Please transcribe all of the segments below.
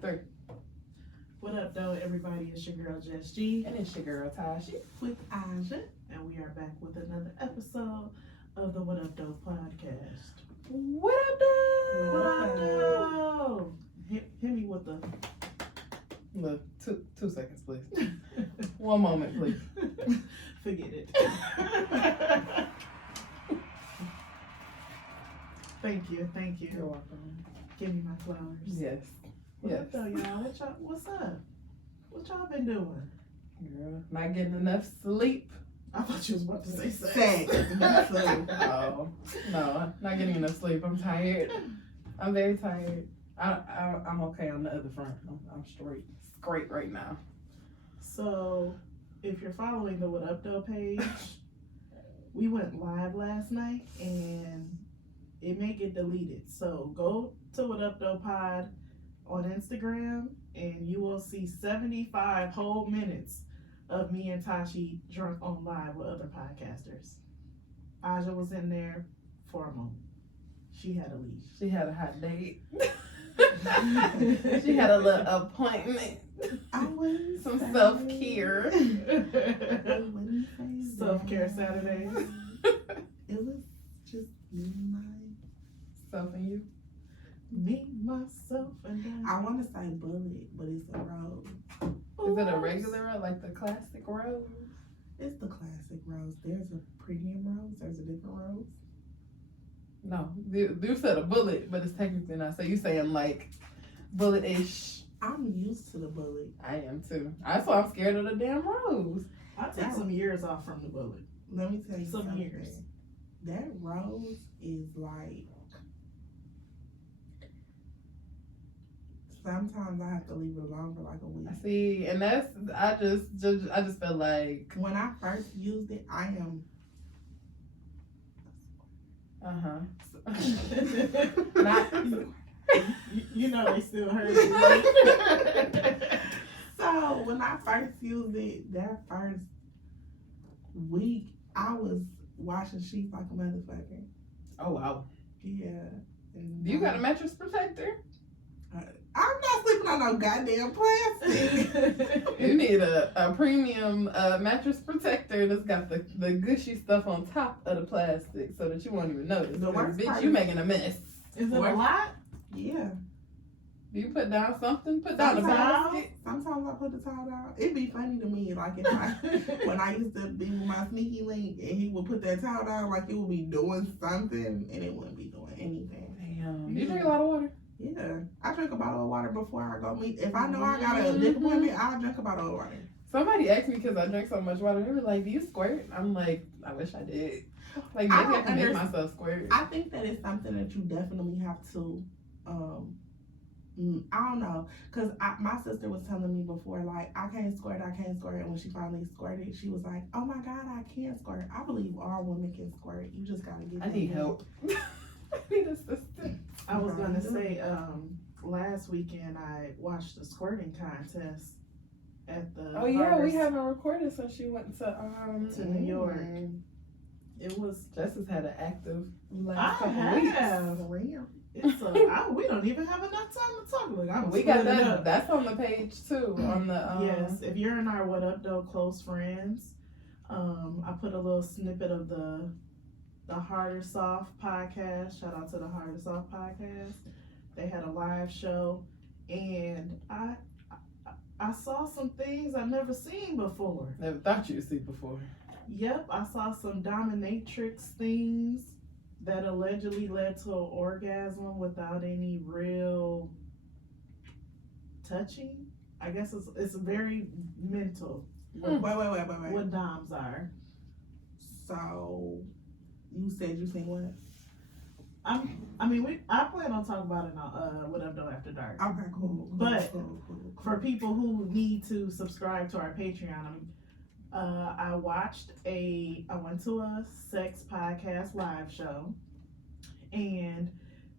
3. What up, though, everybody? It's your girl, Jess G. And it's your girl, Tashi. With Aja. And we are back with another episode of the What Up, Though podcast. What up, though? What up, though? Hit me with the... Look, two seconds, please. One moment, please. Forget it. Thank you. You're welcome. Give me my flowers. Yes. What Yes. up, though, y'all? What's up? What y'all been doing? Girl, not getting enough sleep. I thought you was about to say sex. Oh, no, not getting enough sleep. I'm tired. I'm very tired. I'm okay on the other front. I'm straight right now. So, if you're following the What Up Though page, we went live last night and it may get deleted. So go to What Up Though Pod on Instagram and you will see 75 whole minutes of me and Tashi drunk on live with other podcasters. Aja was in there for a moment. She had to leave. She had a hot date. She had a little appointment. Some self-care. Self-care Saturdays. It was just me, Self and you. Me, myself, and I want to say bullet, but it's a rose. Is it a regular, like the classic rose? It's the classic rose. There's a premium rose. There's a different rose. No, you said a bullet, but it's technically not. So you saying like bullet-ish. I'm used to the bullet. I am too. That's why I'm scared of the damn rose. I took some years off from the bullet. Let me tell you Some something. years. That rose is like. Sometimes I have to leave it alone for like a week. I see, and that's I just feel like When I first used it, I am. not. You know they still heard it. So when I first used it, that first week, I was washing sheets like a motherfucker. Oh wow. Yeah. And You got a mattress protector? I'm not sleeping on no goddamn plastic. You need a premium mattress protector that's got the gushy stuff on top of the plastic so that you won't even notice. The worst Bitch, part you is- making a mess. Is it a lot? Yeah. Do you put down something? Put down the basket? Sometimes I put the towel down. It'd be funny to me, like if when I used to be with my sneaky link and he would put that towel down, like it would be doing something and it wouldn't be doing anything. Damn. You drink a lot of water? Yeah. I drink a bottle of water before I go meet. If I know I got a dick appointment, I'll drink a bottle of water. Somebody asked me because I drink so much water. They were like, "Do you squirt?" I'm like, "I wish I did. Like maybe I can make myself squirt." I think that it's something that you definitely have to. I don't know, cause my sister was telling me before, like I can't squirt, and when she finally squirted, she was like, "Oh my God, I can't squirt." I believe all women can squirt. You just gotta get. I need help. I need assistance. I was gonna say, last weekend I watched the squirting contest at the. Oh yeah, we haven't recorded since she went to New York. It was. Jess has had an active I last couple have. weeks. It's we don't even have enough time to talk. Like, We got that. That's on the page too. On the yes. If you're in our What Up Though close friends, I put a little snippet of the Harder Soft podcast. Shout out to the Harder Soft podcast. They had a live show, and I saw some things I've never seen before. Never thought you'd see before. Yep, I saw some dominatrix things that allegedly led to an orgasm without any real touching. I guess it's very mental. Wait. What doms are. So, you said you seen what? I plan on talking about it on What Up Though After Dark. Okay, cool. But cool. For people who need to subscribe to our Patreon, I went to a sex podcast live show, and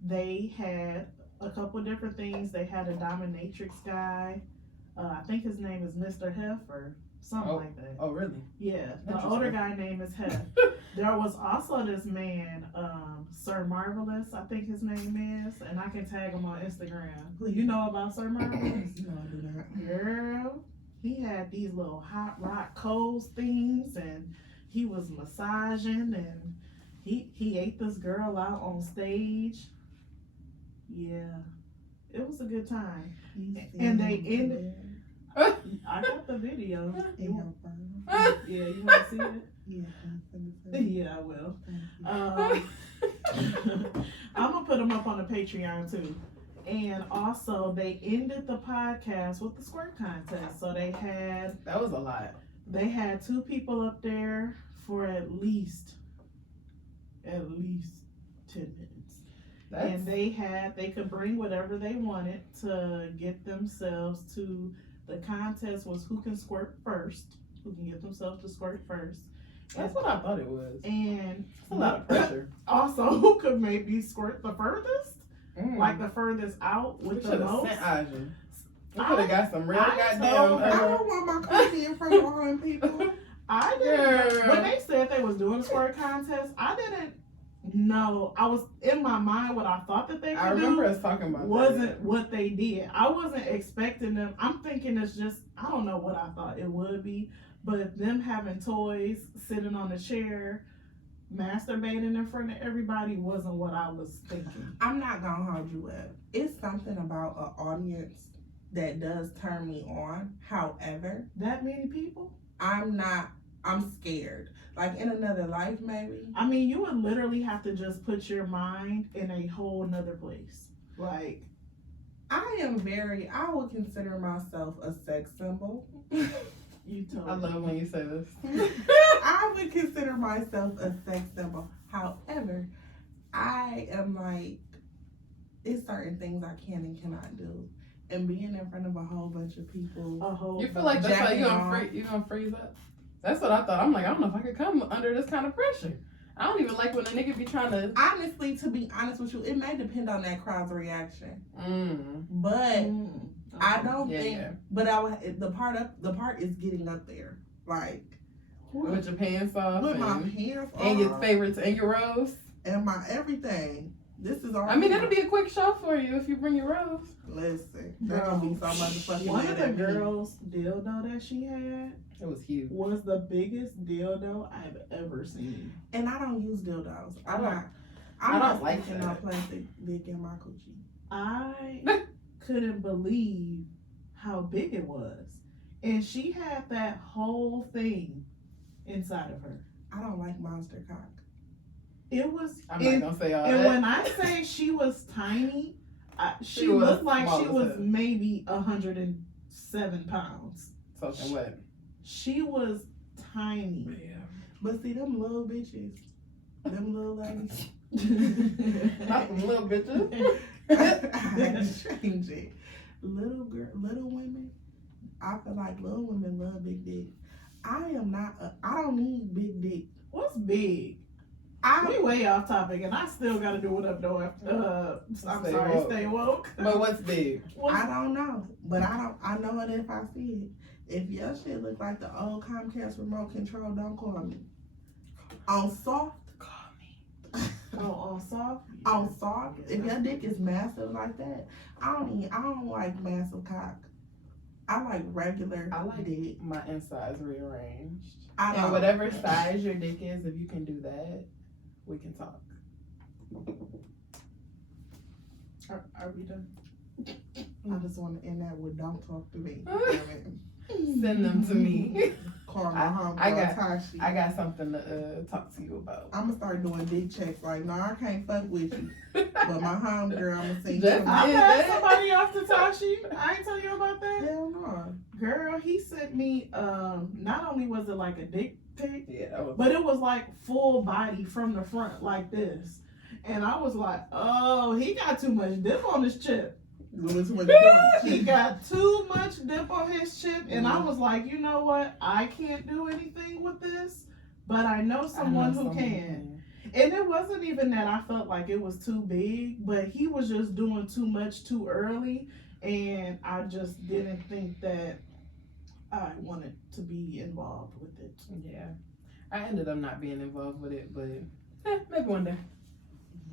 they had a couple different things. They had a dominatrix guy. I think his name is Mr. Hef or something like that. Oh, really? Yeah, the older guy name is Hef. There was also this man, Sir Marvelous, I think his name is, and I can tag him on Instagram. You know about Sir Marvelous? No, I do not. Girl, he had these little hot rock coals things, and he was massaging, and he ate this girl out on stage. Yeah, it was a good time. And they ended. I got the video. Yeah, you want to see it? Yeah, I will. I'm gonna put them up on the Patreon too. And also, they ended the podcast with the squirt contest. So that was a lot. They had 2 people up there for at least 10 minutes. And they could bring whatever they wanted to get themselves to. The contest was who can squirt first, who can get themselves to squirt first. That's what I thought it was. And it's a lot of pressure. Also, who could maybe squirt the furthest? Like the furthest out with the most? We could have got some real goddamn. I don't want my cookie in front of all them people. I didn't. When they said they was doing a squirt contest, I didn't know. I was in my mind what I thought that they could do. I remember us talking about wasn't what they did. I wasn't expecting them. I'm thinking it's just, I don't know what I thought it would be, but them having toys, sitting on a chair, masturbating in front of everybody wasn't what I was thinking. I'm not gonna hold you up. It's something about an audience that does turn me on. However, that many people? I'm scared. Like in another life, maybe. I mean, you would literally have to just put your mind in a whole nother place. Like, I would consider myself a sex symbol. I love when you say this. I would consider myself a sex symbol. However, I am like, it's certain things I can and cannot do. And being in front of a whole bunch of people. You feel like that's how you gonna freeze up? That's what I thought. I'm like, I don't know if I could come under this kind of pressure. I don't even like when a nigga be trying to. Honestly, to be honest with you, it may depend on that crowd's reaction. But I don't think. Yeah. But the part is getting up there, like with your pants off, with my pants off, and your favorites and your rose, and my everything. This is all. I mean, that'll be a quick show for you if you bring your rose. Listen, that's gonna be so motherfucking. One of the girls' dildo that she had. It was huge. Was the biggest dildo I've ever seen. And I don't use dildos. I'm not like no plastic dick in my coochie. I couldn't believe how big it was. And she had that whole thing inside of her. I don't like monster cock. It was. I'm not gonna say all that. And when I say she was tiny, she looked like she was maybe 107 pounds. Soaking wet. She was tiny. Yeah. But see, them little bitches, them little ladies. Not them little bitches. I had to change it. Little women, I feel like little women love big dick. I don't need big dick. What's big? We way off topic, and I still got to do what I'm doing. Stay woke. But what's big? I don't know, but I know it if I see it. If your shit look like the old Comcast remote control, don't call me. On soft, call me. On soft? On soft. If your dick is massive like that, I don't like massive cock. I like regular dick. My insides rearranged. And whatever size your dick is, if you can do that, we can talk. Are we done? I just want to end that with "Don't talk to me." Send them to me. Call my homegirl Tashi. I got something to talk to you about. I'm gonna start doing dick checks. Like, no, I can't fuck with you, but my homegirl, I'm gonna sing. I had somebody else to Tashi. I ain't tell you about that. Hell no. Girl, he sent me. Not only was it like a dick pic, yeah, but it was like full body from the front, like this. And I was like, oh, he got too much dip on his chip. He got too much dip on his chip, and I was like, you know what? I can't do anything with this, but I know someone who can. And it wasn't even that I felt like it was too big, but he was just doing too much too early, and I just didn't think that I wanted to be involved with it. Yeah. I ended up not being involved with it, but maybe one day.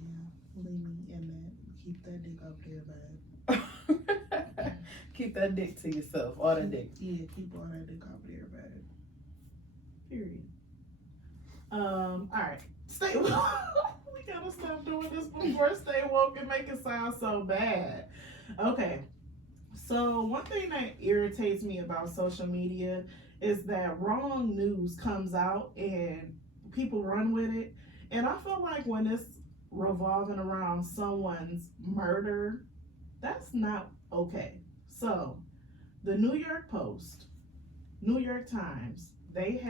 Yeah, leave me in that. Keep that dick up there, bud. Keep that dick to yourself, all that dick. Yeah, keep all that dick up there, bud. Period. All right. Stay woke. We gotta stop doing this before stay woke and make it sound so bad. Okay. So one thing that irritates me about social media is that wrong news comes out and people run with it. And I feel like when it's revolving around someone's murder, that's not okay. So the New York Post, New York Times, they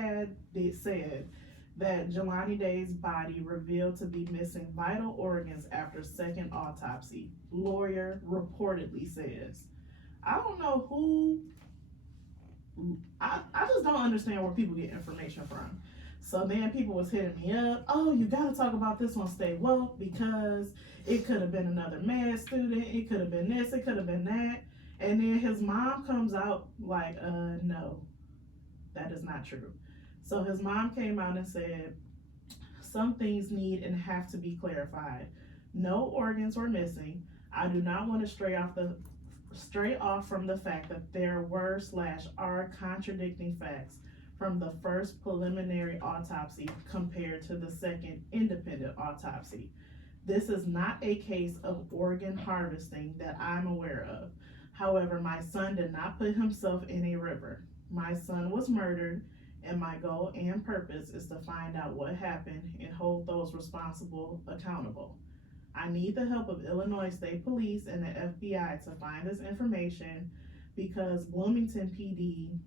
said that Jelani Day's body revealed to be missing vital organs after second autopsy. Lawyer reportedly says. I don't know who, I just don't understand where people get information from. So then people was hitting me up, oh, you gotta talk about this on Stay Woke because it could have been another med student, it could have been this, it could have been that. And then his mom comes out like, no, that is not true. So his mom came out and said, some things need and have to be clarified. No organs were missing. I do not want to stray off from the fact that there were/are contradicting facts from the first preliminary autopsy compared to the second independent autopsy. This is not a case of organ harvesting that I'm aware of. However, my son did not put himself in a river. My son was murdered, and my goal and purpose is to find out what happened and hold those responsible accountable. I need the help of Illinois State Police and the FBI to find this information because Bloomington PD,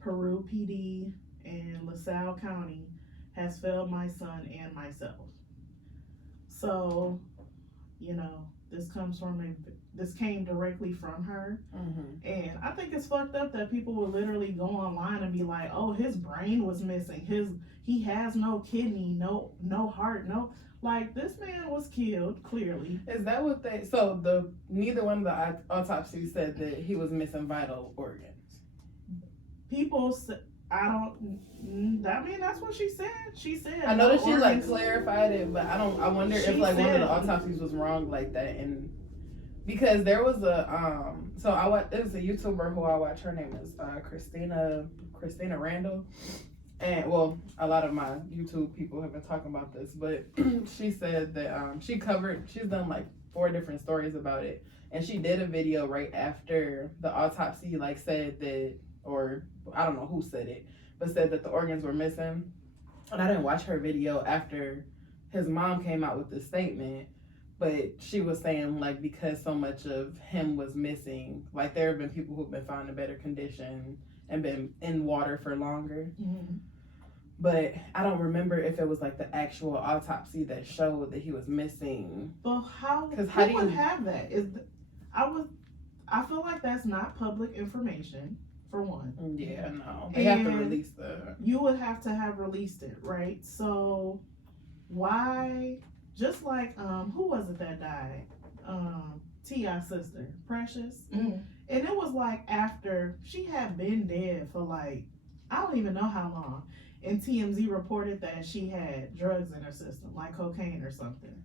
Peru PD, and LaSalle County has failed my son and myself. So, you know, this came directly from her. Mm-hmm. And I think it's fucked up that people will literally go online and be like, oh, his brain was missing. He has no kidney, no heart, no. Like, this man was killed, clearly. Is that what neither one of the autopsies said that he was missing vital organs? People say, that's what she said. She said. I know that she like clarified it, but I wonder if like one of the autopsies was wrong like that. And because there was it was a YouTuber who I watch, her name is Christina Randall. And well, a lot of my YouTube people have been talking about this, but she said that she's done like 4 different stories about it, and she did a video right after the autopsy like said that, or I don't know who said it, but said that the organs were missing. And I didn't watch her video after his mom came out with this statement, but she was saying like because so much of him was missing, like there have been people who've been found in better condition and been in water for longer. Mm-hmm. But I don't remember if it was like the actual autopsy that showed that he was missing. Well, how do you have that? I feel like that's not public information, for one. Yeah, no. They have to release You would have to have released it, right? So why, just like who was it that died? T.I.'s sister, Precious. Mm-hmm. And it was like after she had been dead for like, I don't even know how long. And TMZ reported that she had drugs in her system, like cocaine or something.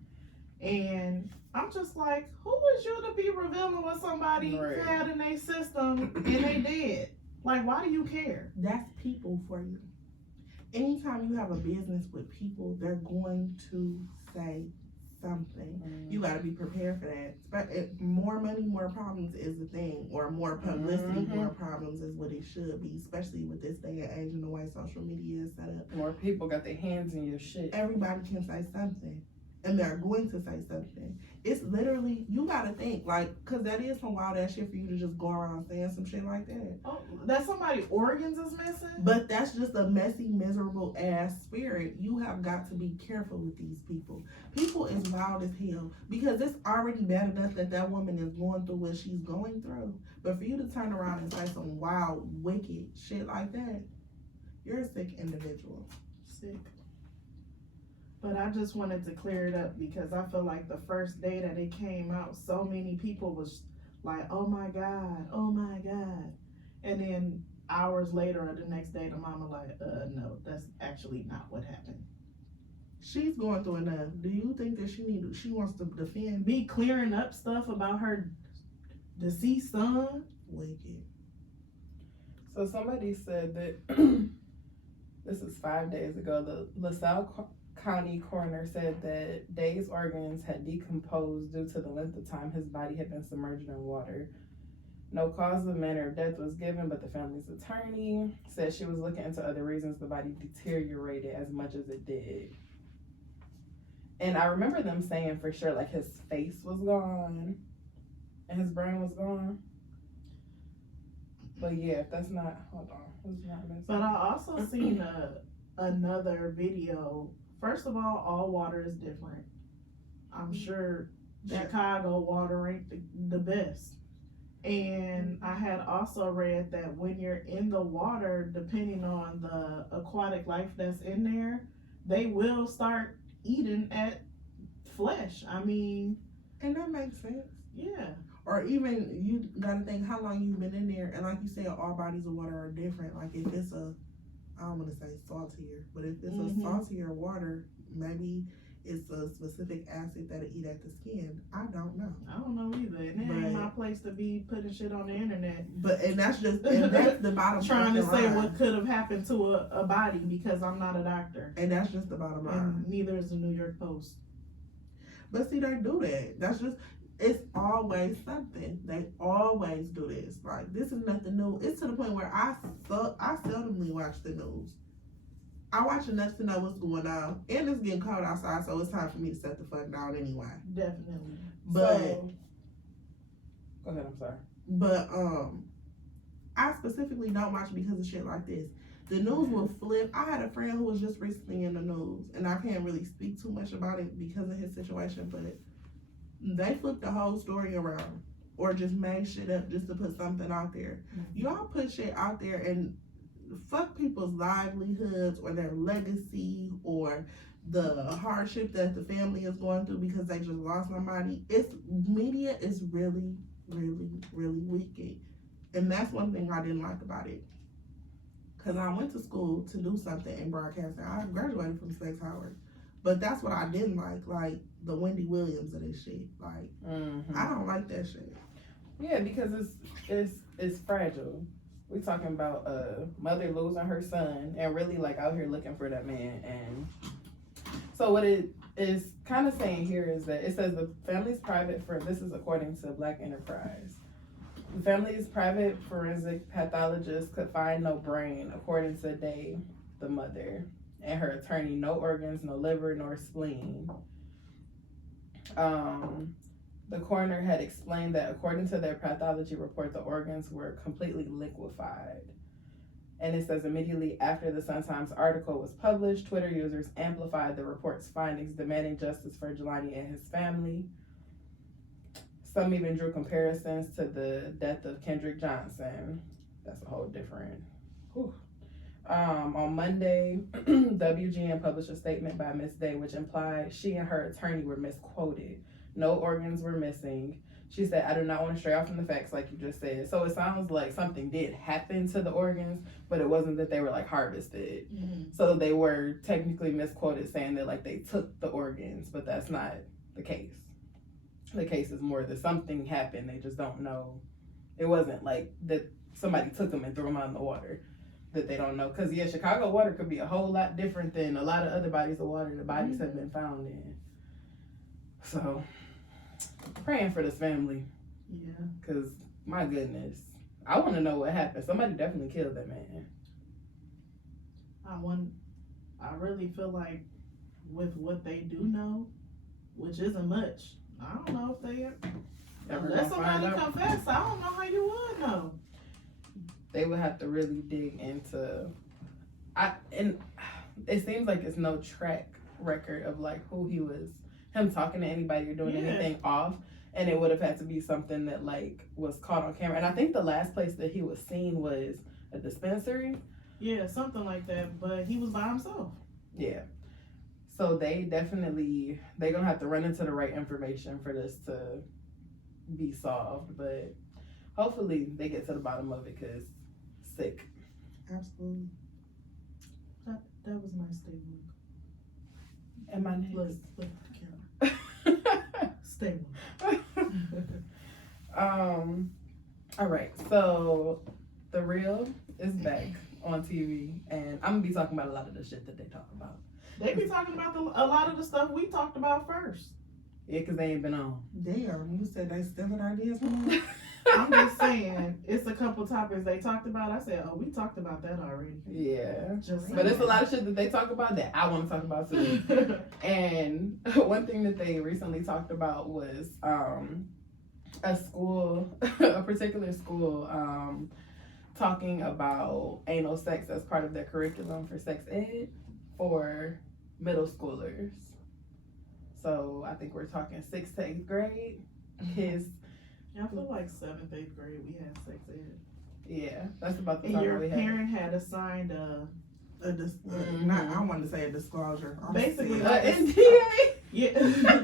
And I'm just like, who is you to be revealing what somebody had in their system and they did? Like, why do you care? That's people for you. Anytime you have a business with people, they're going to say something. You got to be prepared for that. But more money, more problems is the thing, or more publicity, more problems is what it should be, especially with this day and age and the way social media is set up. More people got their hands in your shit. Everybody can say something, and they're going to say something. It's literally, you got to think, like, because that is some wild ass shit for you to just go around saying some shit like that. Oh, that somebody's organs is missing? But that's just a messy, miserable ass spirit. You have got to be careful with these people. People is wild as hell because it's already bad enough that that woman is going through what she's going through. But for you to turn around and say some wild, wicked shit like that, you're a sick individual. Sick. But I just wanted to clear it up because I feel like the first day that it came out, so many people was like, oh my God. And then hours later or the next day, the mama like, no, that's actually not what happened. She's going through enough. Do you think that she wants to defend? Be clearing up stuff about her deceased son? Wicked. So somebody said that this is 5 days ago. The LaSalle County coroner said that Day's organs had decomposed due to the length of time his body had been submerged in water. No cause of manner of death was given, but the family's attorney said she was looking into other reasons the body deteriorated as much as it did. And I remember them saying for sure, like, his face was gone and his brain was gone. But yeah, if that's not, hold on, who's not missing? But I also seen another video. First of all water is different. I'm sure Chicago water ain't the best. And I had also read that when you're in the water, depending on the aquatic life that's in there, they will start eating at flesh. I mean, and that makes sense. Yeah. Or even you gotta think how long you've been in there, and like you said, all bodies of water are different. Like if it's I don't want to say saltier, but if it's a saltier water, maybe it's a specific acid that'll eat at the skin. I don't know. I don't know either. And it ain't my place to be putting shit on the internet. And that's the bottom line. Trying to say what could have happened to a body because I'm not a doctor. And that's just the bottom line. And neither is the New York Post. But see, they do that. That's just, it's always something. They always do this. Like, this is nothing new. It's to the point where I seldomly watch the news. I watch enough to know what's going on. And it's getting cold outside, so it's time for me to set the fuck down anyway. Definitely. But go ahead, I'm sorry. But I specifically don't watch because of shit like this. The news will flip. I had a friend who was just recently in the news, and I can't really speak too much about it because of his situation, but they flipped the whole story around or just made shit up just to put something out there. Y'all put shit out there and fuck people's livelihoods or their legacy or the hardship that the family is going through because they just lost somebody. Media is really, really, really wicked. And that's one thing I didn't like about it. Because I went to school to do something in broadcasting. I graduated from Specs Howard. But that's what I didn't like the Wendy Williams of this shit. Like, I don't like that shit. Yeah, because it's fragile. We're talking about a mother losing her son and really like out here looking for that man. And so what it is kind of saying here is that it says the family's this is according to Black Enterprise. The family's private forensic pathologist could find no brain, according to Day, the mother, and her attorney, no organs, no liver, nor spleen. The coroner had explained that according to their pathology report, the organs were completely liquefied. And it says immediately after the Sun-Times article was published, Twitter users amplified the report's findings, demanding justice for Jelani and his family. Some even drew comparisons to the death of Kendrick Johnson. That's a whole different. On Monday, WGN published a statement by Miss Day, which implied she and her attorney were misquoted. No organs were missing. She said, I do not want to stray off from the facts like you just said. So it sounds like something did happen to the organs, but it wasn't that they were like harvested. So they were technically misquoted saying that like they took the organs, but that's not the case. The case is more that something happened. They just don't know. It wasn't like that somebody took them and threw them out in the water that they don't know. Because, yeah, Chicago water could be a whole lot different than a lot of other bodies of water the bodies have been found in. So, praying for this family. Yeah. Because, my goodness, I want to know what happened. Somebody definitely killed that man. I really feel like with what they do know, which isn't much, I don't know if they unless somebody confess, I don't know how you would know. They would have to really dig into and it seems like it's no track record of like who he was, him talking to anybody or doing anything off, and it would have had to be something that like was caught on camera. And I think the last place that he was seen was a dispensary. Yeah, something like that, but he was by himself. Yeah. So they're gonna have to run into the right information for this to be solved, but hopefully they get to the bottom of it, because sick. Absolutely. That was my stay woke. And my next. Look at the camera. Stay woke. All right, so The Real is back on TV, and I'm gonna be talking about a lot of the shit that they talk about. They be talking about a lot of the stuff we talked about first. Yeah, because they ain't been on. Damn, you said they stealing ideas from me? I'm just saying, it's a couple topics they talked about. I said, oh, we talked about that already. Yeah. Just But it's a lot of shit that they talk about that I want to talk about too. And one thing that they recently talked about was a school, a particular school, talking about anal sex as part of their curriculum for sex ed for middle schoolers. So I think we're talking 6th to 8th grade kids. Yeah, I feel like 7th, 8th grade we had sex ed. Yeah, that's about the And time your we had. parent had assigned Not, I want to say a disclosure. Basically, An NDA. yeah.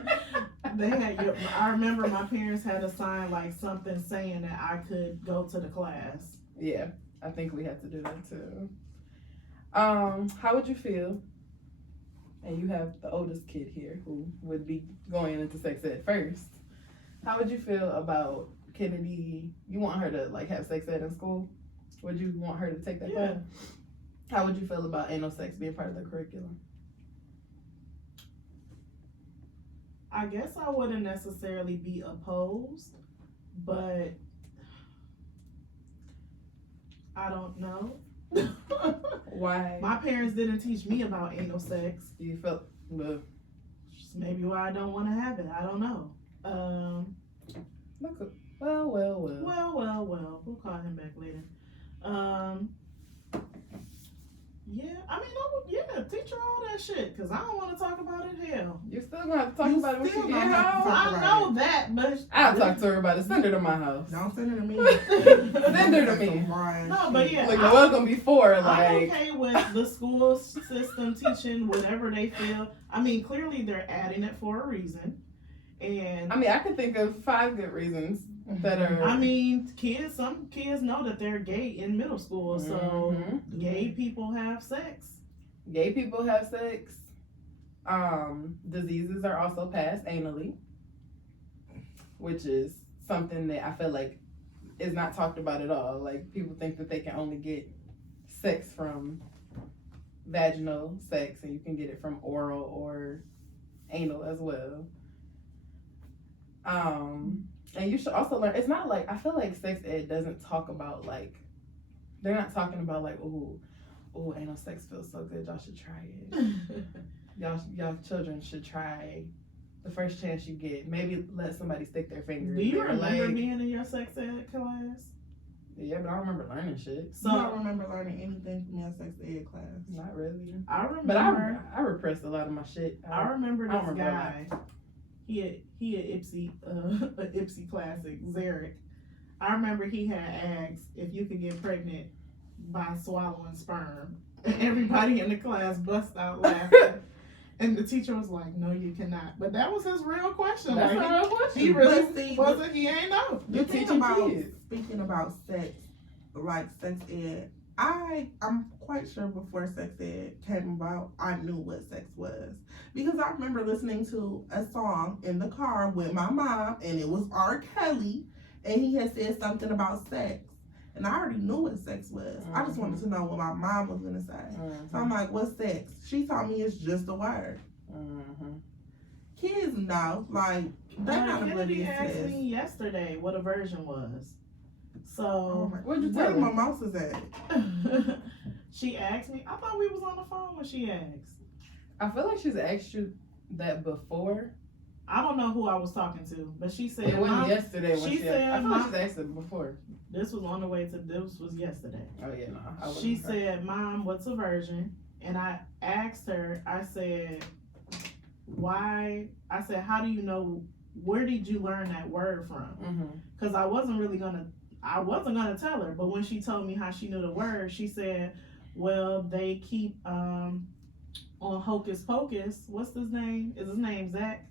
They had I remember my parents had assigned like something saying that I could go to the class. Yeah, I think we had to do that too. How would you feel? And you have the oldest kid here who would be going into sex ed first. How would you feel about Kennedy? You want her to like have sex ed in school? Would you want her to take that class? How would you feel about anal sex being part of the curriculum? I guess I wouldn't necessarily be opposed, but I don't know. Why? My parents didn't teach me about anal sex. You felt Just maybe why I don't want to have it. I don't know. well. We'll call him back later. Yeah, I mean, teach her all that shit, because I don't want to talk about it. Hell. You're still gonna have to talk about it when she get home. I know that, but I'll talk to her about it. Send her to my house. Don't send her to me. Send her to me. No, but yeah. Like it was gonna be for I'm like. okay with the school system teaching whatever they feel. I mean, clearly they're adding it for a reason. And I mean, I could think of 5 good reasons that are. I mean, some kids know that they're gay in middle school, so gay people have sex. Gay people have sex. Diseases are also passed anally, which is something that I feel like is not talked about at all. Like people think that they can only get sex from vaginal sex, and you can get it from oral or anal as well. And you should also learn. It's not like I feel like sex ed doesn't talk about like they're not talking about like oh anal sex feels so good, y'all should try it. y'all children should try the first chance you get. Maybe let somebody stick their finger. Do you in there, remember like, being in your sex ed class? Yeah, but I don't remember learning shit. So I don't remember learning anything from your sex ed class. Not really. I remember. But I repressed a lot of my shit. I remember this remember guy. He had Ipsy classic, Zarek. I remember he had asked if you could get pregnant by swallowing sperm. And everybody in the class bust out laughing. And the teacher was like, no, you cannot. But that was his real question. That's like, a real question. He really wasn't, he ain't know. You're teaching kids. Speaking about sex, like sex ed, I'm quite sure before sex ed came about, I knew what sex was. Because I remember listening to a song in the car with my mom, and it was R. Kelly, and he had said something about sex. And I already knew what sex was. I just wanted to know what my mom was going to say. So I'm like, what's sex? She told me it's just a word. Kids know, like, they're not Kennedy oblivious to asked this. me yesterday what a virgin was. Oh So, my, What'd you where tell the her? mimosas at? she asked me. I thought we was on the phone when she asked. I feel like she's asked you that before. I don't know who I was talking to, but she said It wasn't Mom, yesterday when she she said I feel Mom- like she's asked it before. this was on the way to this was yesterday. Oh yeah, no. I wasn't She her. said, Mom, what's a virgin? And I asked her, I said, why? I said, how do you know, where did you learn that word from? Because I wasn't gonna tell her. But when she told me how she knew the word, she said, well, they keep on Hocus Pocus. What's his name? Is his name Zach?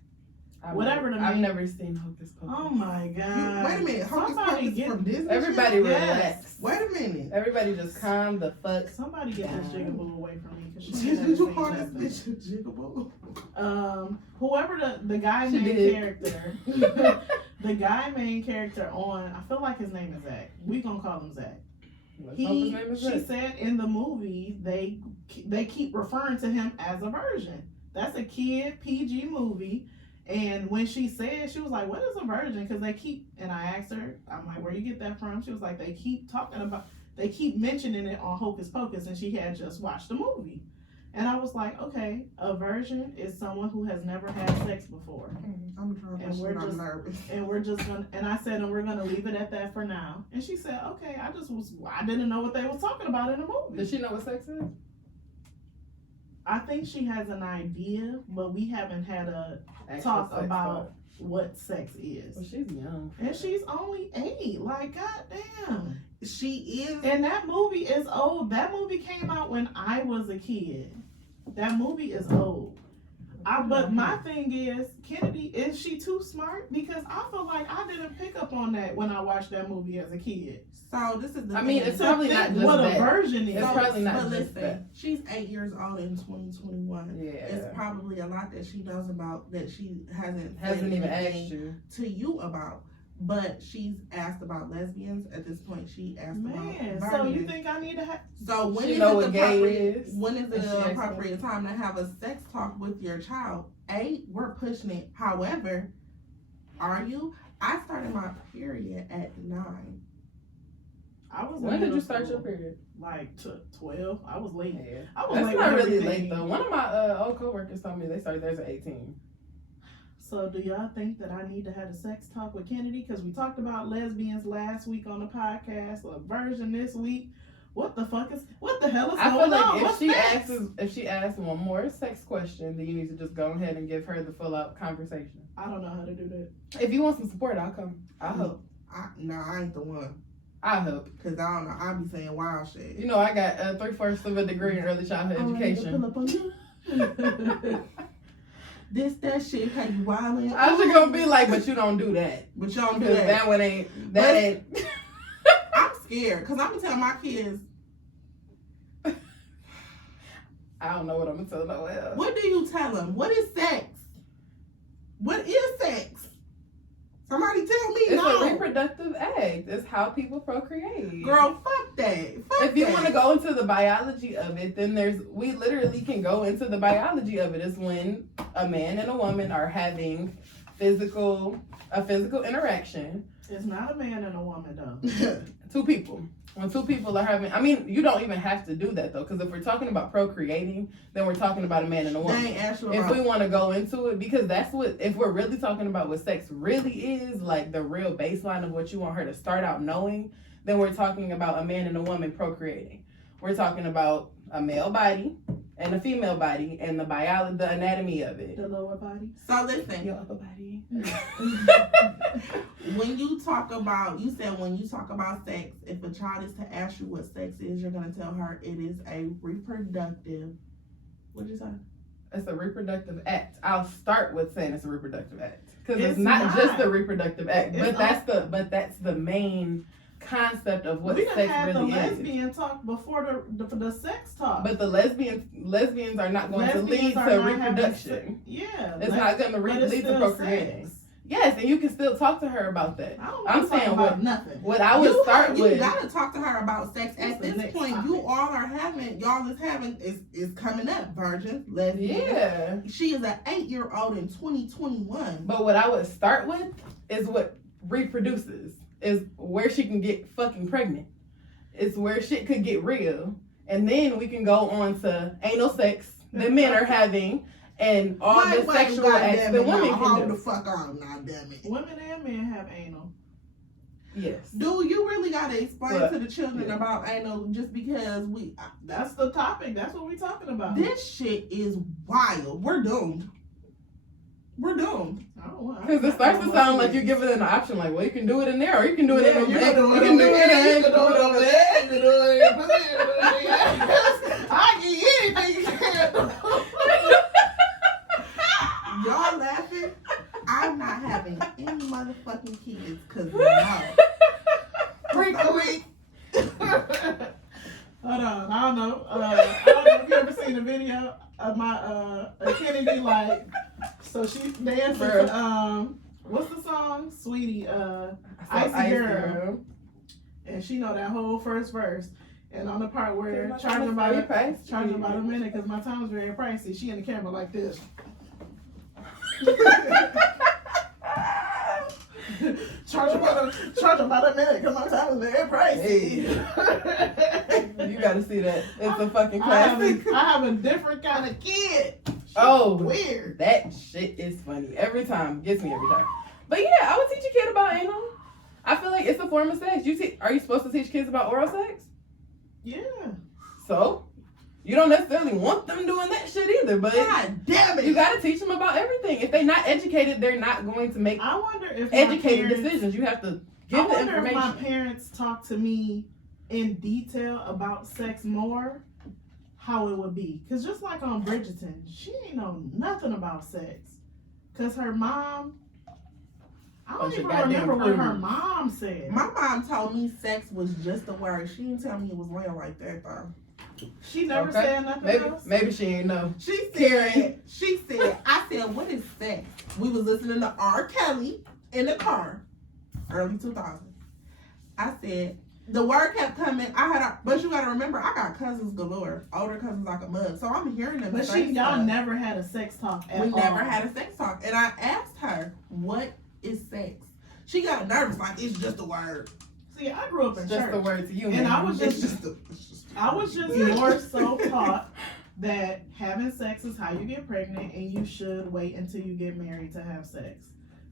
Whatever the I've main- never seen Hocus Pocus. Oh my god! Wait a minute. Hocus Somebody Pocus get from Disney? Everybody Channel? relax. Wait a minute. Everybody just calm the fuck. Somebody get this down. jigaboo away from me because she Did you ain't call never this seen bitch a jigaboo? nothing. Whoever the guy She main did. character, the guy main character on, I feel like his name is Zach. We gonna call him Zach. She said in the movie they keep referring to him as a virgin. That's a kid PG movie. And when she said, she was like, "What is a virgin?" Because they keep, and I asked her, I'm like, "Where you get that from?" She was like, they keep mentioning it on Hocus Pocus, and she had just watched the movie. And I was like, okay, a virgin is someone who has never had sex before. I'm trying And we're just nervous. and we're just gonna, and I said, and we're gonna leave it at that for now. And she said, okay, I didn't know what they was talking about in the movie. Does she know what sex is? I think she has an idea, but we haven't had a Actual talk sex about talk. what sex is. Well, she's young. And she's only 8. Like, goddamn. She is. And that movie is old. That movie came out when I was a kid. That movie is old. But my thing is, Kennedy, is she too smart? Because I feel like I didn't pick up on that when I watched that movie as a kid. So this is the I mean, thing. it's probably not just what that. a version is. It's probably not But just listen, that. she's 8 years old in 2021. Yeah. It's probably a lot that she knows about that she hasn't Hasn't even anything asked you. to you about. But she's asked about lesbians. At this point, she asked Man, about so virgins. you think I need to have... So when She is know it what gay appropriate? is, When is and it she the asked appropriate time to have a sex talk with your child? 8, we're pushing it. However, are you? I started my period at 9. I was in When did middle you start school. your period? Like 12. I was late. Yeah. I was That's late not with really everything. late though. One of my old coworkers told me they started theirs at 18. So do y'all think that I need to have a sex talk with Kennedy? Because we talked about lesbians last week on the podcast, a version this week. What the hell is I going feel like on? if What's she next? asks one more sex question, then you need to just go ahead and give her the full out conversation. I don't know how to do that. If you want some support, I'll come. I'll help. I ain't the one. I'll help. Cause I don't know. I be saying wild shit. You know, I got 3/4 of a degree in early childhood education. This that shit how you wildin'. I was gonna be like, but you don't do that. But y'all do Because that. that one ain't. That ain't. I'm scared because I'm gonna tell my kids. I don't know what I'm gonna tell no else. What do you tell them? What is sex? What is sex? Somebody tell me. It's no. a reproductive act. It's how people procreate. Girl, fuck that. Fuck If you that. want to go into the biology of it, then we literally can go into the biology of it. It's when a man and a woman are having a physical interaction. It's not a man and a woman though. 2 people. When 2 people are having, I mean, you don't even have to do that though, because if we're talking about procreating, then we're talking about a man and a They woman. ain't asked you If about. we want to go into it, because that's what, if we're really talking about what sex really is, like the real baseline of what you want her to start out knowing, then we're talking about a man and a woman procreating. We're talking about a male body and a female body and the biology, the anatomy of it. The lower body. So listen. Your upper body. When you talk about, you said when you talk about sex, if a child is to ask you what sex is, you're gonna tell her it is a reproductive. What'd you say? It's a reproductive act. I'll start with saying it's a reproductive act because It's it's not not. just a reproductive act, It's but that's the main concept of what We done sex had really the is. lesbian talk before the sex talk. But the lesbians are not going to lead Lesbians are to not having reproduction. yeah, It's not going to but it's lead to still procreating. sex. Yes, and you can still talk to her about that. I don't I'm wanna talk saying about nothing. What I would start You with. gotta talk to her about sex. What's At the this next point, topic? you all are having, y'all is having, is coming up, virgins, lesbians. Yeah, She is an 8-year-old in 2021. but what I would start with is what reproduces, is where she can get fucking pregnant. It's where shit could get real, and then we can go on to anal sex that men are having. And all the sexual acts that women can Hold do. the fuck on now, damn it. Women and men have anal. Yes. Do you really gotta explain But, to the children yeah. about anal just because That's the topic. That's what we're talking about. this shit is wild. We're doomed. We're doomed. I don't want- Because it starts to sound like you're giving it an option, like, well, you can do it in there, or you can do it in the back. You You can do it in you can do it over there. You can do it over there. I get anything you can. Y'all laughing? I the video of my Kennedy like, so she dancing Bro. to what's the song? Sweetie, Icy Girl. And she know that whole first verse. And on the part where charging about a minute because my time is very pricey, she in the camera like this. Charge about a minute because my time is very pricey. Hey. You gotta see that. It's a fucking classic. I have a different kind of kid. Oh, weird. That shit is funny. Every time. Gets me every time. But yeah, I would teach a kid about anal. I feel like it's a form of sex. Are you supposed to teach kids about oral sex? Yeah. So? You don't necessarily want them doing that shit either, but God damn it. You gotta teach them about everything. If they're not educated, they're not going to make I wonder if educated decisions. You have to give the information. If my parents talk to me in detail about sex more, how it would be. Because just like on Bridgerton, she ain't know nothing about sex. Because her mom, I don't even remember what her mom said. My mom told me sex was just a word. She didn't tell me it was real like that though. She never said nothing else? Maybe she ain't know. She said, I said, what is sex? We was listening to R. Kelly in the car, early 2000s. I said, the word kept coming. But you gotta remember, I got cousins galore, older cousins like a mug. So I'm hearing them. But y'all never had a sex talk at all. We never had a sex talk. And I asked her, what is sex? She got nervous, like it's just a word. See, I grew up in church. Just a word to you, and man. I was just more so taught that having sex is how you get pregnant, and you should wait until you get married to have sex.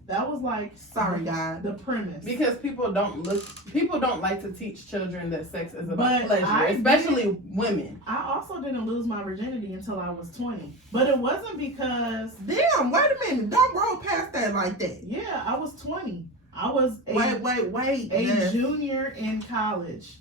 That was like, sorry, God, the premise. Because people don't like to teach children that sex is about pleasure, especially women. I also didn't lose my virginity until I was 20, but it wasn't because. Damn, wait a minute, don't roll past that like that. Yeah, I was 20. I was a junior in college.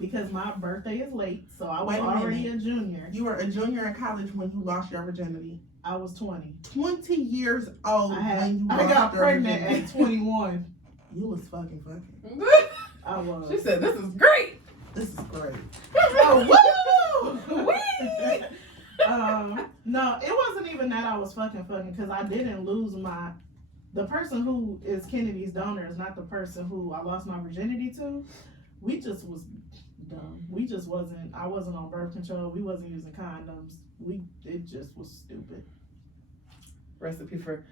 Because my birthday is late, so I was already a junior. You were a junior in college when you lost your virginity. I was 20. 20 years old when you lost I got your pregnant virginity. at 21. You was fucking. I was. She said, "This is great. This is great." Oh, woo! No, it wasn't even that I was fucking because I didn't lose my. The person who is Kennedy's donor is not the person who I lost my virginity to. We just was dumb. I wasn't on birth control. We wasn't using condoms. It just was stupid. Recipe for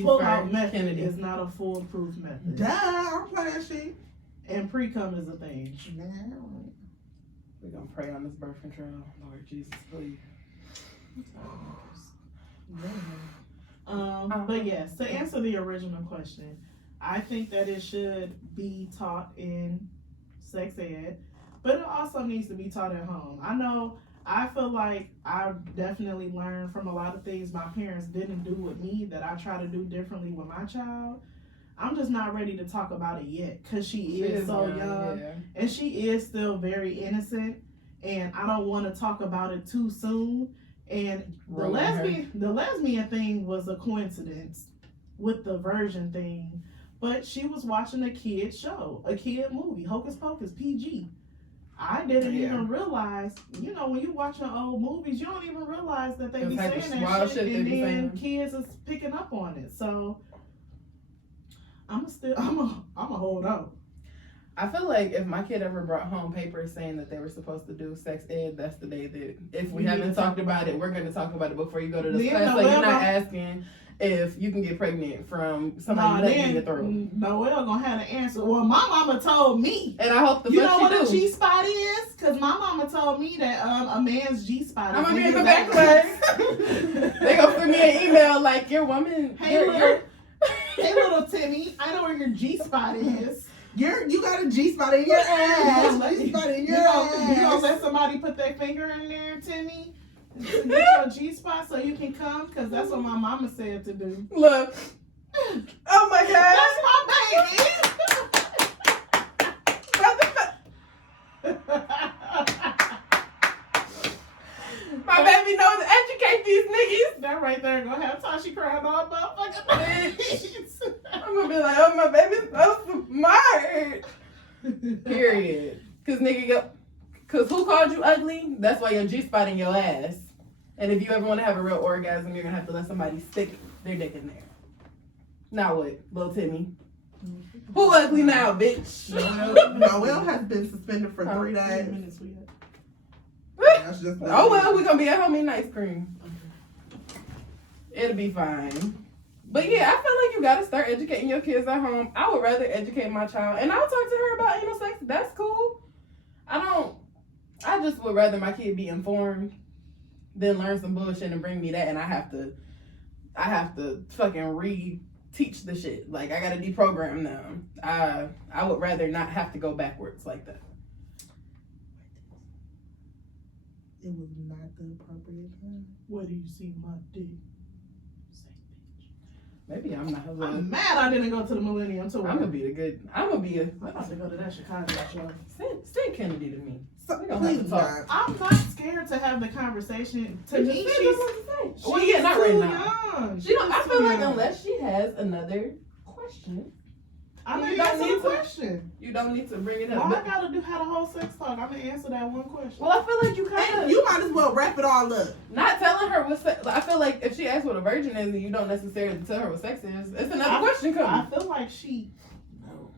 pull-out method Kennedy is not a foolproof method. Duh, I'm playing shit. And pre-cum is a thing. We're gonna pray on this birth control. Lord Jesus, please. But yes, to answer the original question, I think that it should be taught in sex ed, but it also needs to be taught at home. I feel like I definitely learned from a lot of things my parents didn't do with me that I try to do differently with my child. I'm just not ready to talk about it yet because she is so young and she is still very innocent, and I don't want to talk about it too soon. And the lesbian thing was a coincidence with the virgin thing. But she was watching a kid show, a kid movie, Hocus Pocus, PG. I didn't even realize, when you watching old movies, you don't even realize that they be saying that shit, and then kids is picking up on it. So I'm a hold on. I feel like if my kid ever brought home papers saying that they were supposed to do sex ed, that's the day that if we haven't talked about it, we're going to talk about it before you go to this class. So you're not asking if you can get pregnant from somebody letting you through. Noelle gonna have the answer. Well, my mama told me, and I hope you know what a G spot is, because my mama told me that a man's G spot. I'm gonna be in the back class. They gonna send me an email like your woman. Hey little Timmy, I know where your G spot is. You got a G spot in your ass. G spot in your ass. You gonna let somebody put their finger in there, Timmy? To get your G-spot so you can come, because that's what my mama said to do. Look. Oh my God. That's my baby. My baby knows to educate these niggas. That right there gonna have Tashi crying all motherfucking nights. I'm gonna be like, oh, my baby's so smart. Period. Because nigga go. Cause who called you ugly? That's why your G-spot in your ass. And if you ever want to have a real orgasm, you're gonna have to let somebody stick their dick in there. Now what, little Timmy? Who ugly now, bitch? Noel has been suspended for 3 days. That's just Oh well, we're gonna be at home eating ice cream. It'll be fine. But yeah, I feel like you gotta start educating your kids at home. I would rather educate my child, and I'll talk to her about anal sex. That's cool. I just would rather my kid be informed than learn some bullshit and bring me that, and I have to fucking re-teach the shit. Like, I gotta deprogram them. I would rather not have to go backwards like that. It was not the appropriate time. Where do you see my dick? Maybe I'm not. I'm mad I didn't go to the Millennium Tour. I'm gonna be I'm about to go to that Chicago show. Send Kennedy to me. So, We gonna have to please talk. not. I'm not scared to have the conversation. To me, she's Well, yeah, not right too now. young. She don't. I She's feel too like young. unless she has another question, I'm You gonna don't answer need the to- question. you don't need to bring it up. Why I But- gotta have a whole sex talk? I'm gonna answer that one question. well, I feel like you kind And of you might as well wrap it all up. not telling her what sex. I feel like if she asks what a virgin is and you don't necessarily tell her what sex is, it's another question I coming. feel like she. No.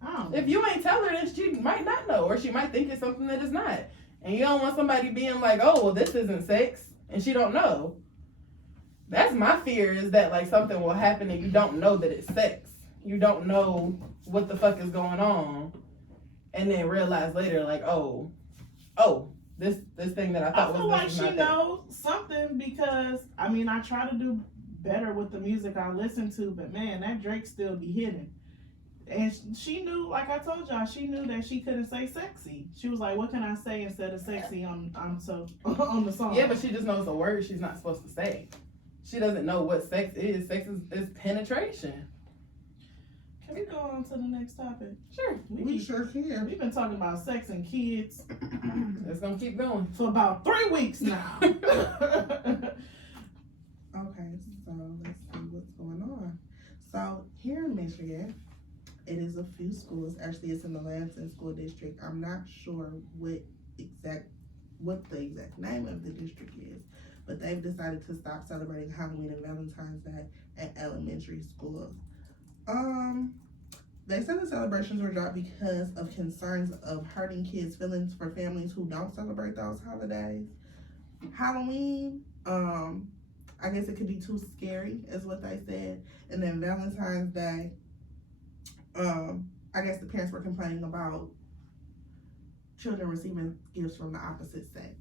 I don't know. If you ain't tell her, then she might not know, or she might think it's something that is not. And you don't want somebody being like, "Oh, well, this isn't sex," and she don't know. That's my fear, is that like something will happen and you don't know that it's sex. You don't know what the fuck is going on, and then realize later, like, oh, this thing that I I thought feel was like this is she not that. knows something because I try to do better with the music I listen to, but man, that Drake still be hitting. And she knew, like I told y'all, she knew that she couldn't say sexy. She was like, "What can I say instead of sexy on the song?" Yeah, but she just knows a word she's not supposed to say. She doesn't know what sex is. Sex is penetration. Can we go on to the next topic? Sure. We sure can. We've been talking about sex and kids It's gonna keep going. for about 3 weeks now. Okay, so let's see what's going on. So here in Michigan, it is a few schools. Actually, it's in the Lansing School District. I'm not sure what the exact name of the district is, but they've decided to stop celebrating Halloween and Valentine's Day at elementary schools. They said the celebrations were dropped because of concerns of hurting kids' feelings for families who don't celebrate those holidays. Halloween, I guess it could be too scary, is what they said. And then Valentine's Day, I guess the parents were complaining about children receiving gifts from the opposite sex.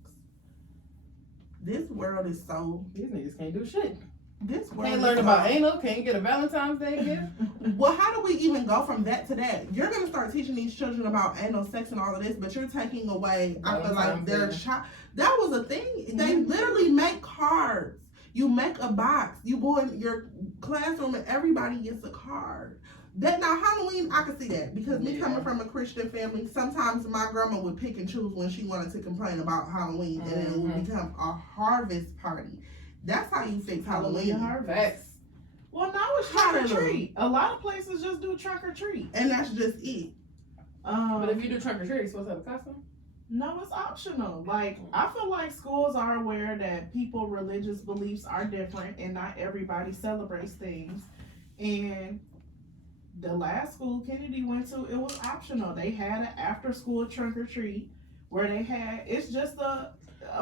This world is so. These niggas can't do shit. This world Can't is learn so, about anal. Can't get a Valentine's Day gift. Well, how do we even go from that to that? You're gonna start teaching these children about anal sex and all of this, but you're taking away. I feel like their child. That was a thing. They literally make cards. You make a box. You go in your classroom and everybody gets a card. That now Halloween, I could see that because me coming from a Christian family, sometimes my grandma would pick and choose when she wanted to complain about Halloween, and it would become a harvest party. That's how you fix Halloween. Facts. Well, now it's trunk or treat. A lot of places just do trunk or treat. And that's just it. But if you do trunk or treat, you're supposed to have a costume? No, it's optional. Like, I feel like schools are aware that people's religious beliefs are different and not everybody celebrates things. And the last school Kennedy went to, it was optional. They had an after school trunk or treat where they had, it's just a